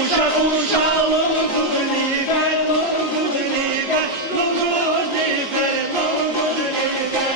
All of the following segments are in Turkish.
Uşak uşağım Gudliber, Gudliber, Gudliber, Gudliber.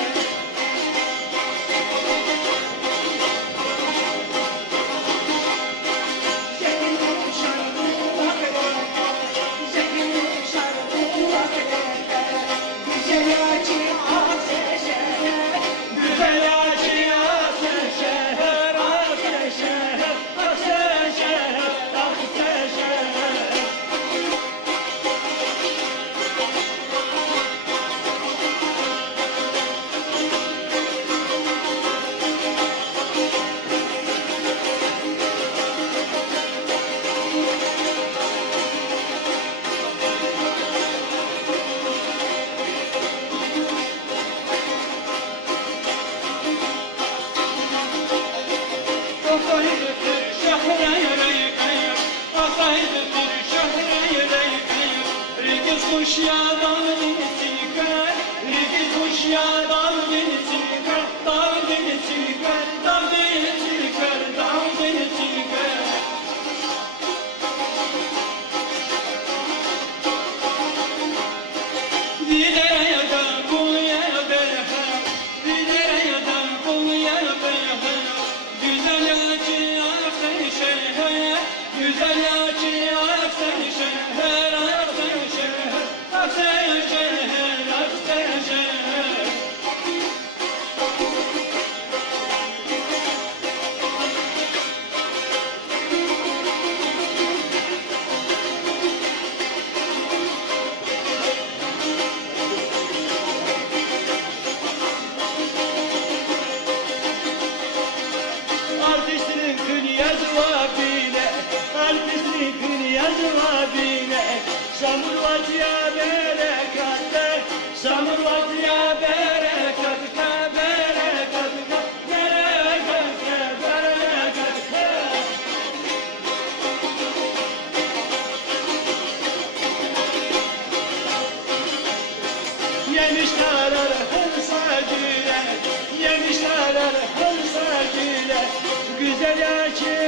Kuş yadan çıkar, rigi kuş yadan çıkar, dağdan çıkar, dağdan çıkar, dağdan çıkar. Dilere yadan kul yada, dilere yadan kul yada. Güzel açı aksan şehir, güzel açı aksan şehir, aksan şehir. Artistinin dünyası var bile, artistinin dünyası var bile. Samurvatiya berekatte, samurvatiya berekatte, berekatte, berekatte, berekatte. Yemişler hırsa güle, yemişler hırsa güle. Güzel yaşlı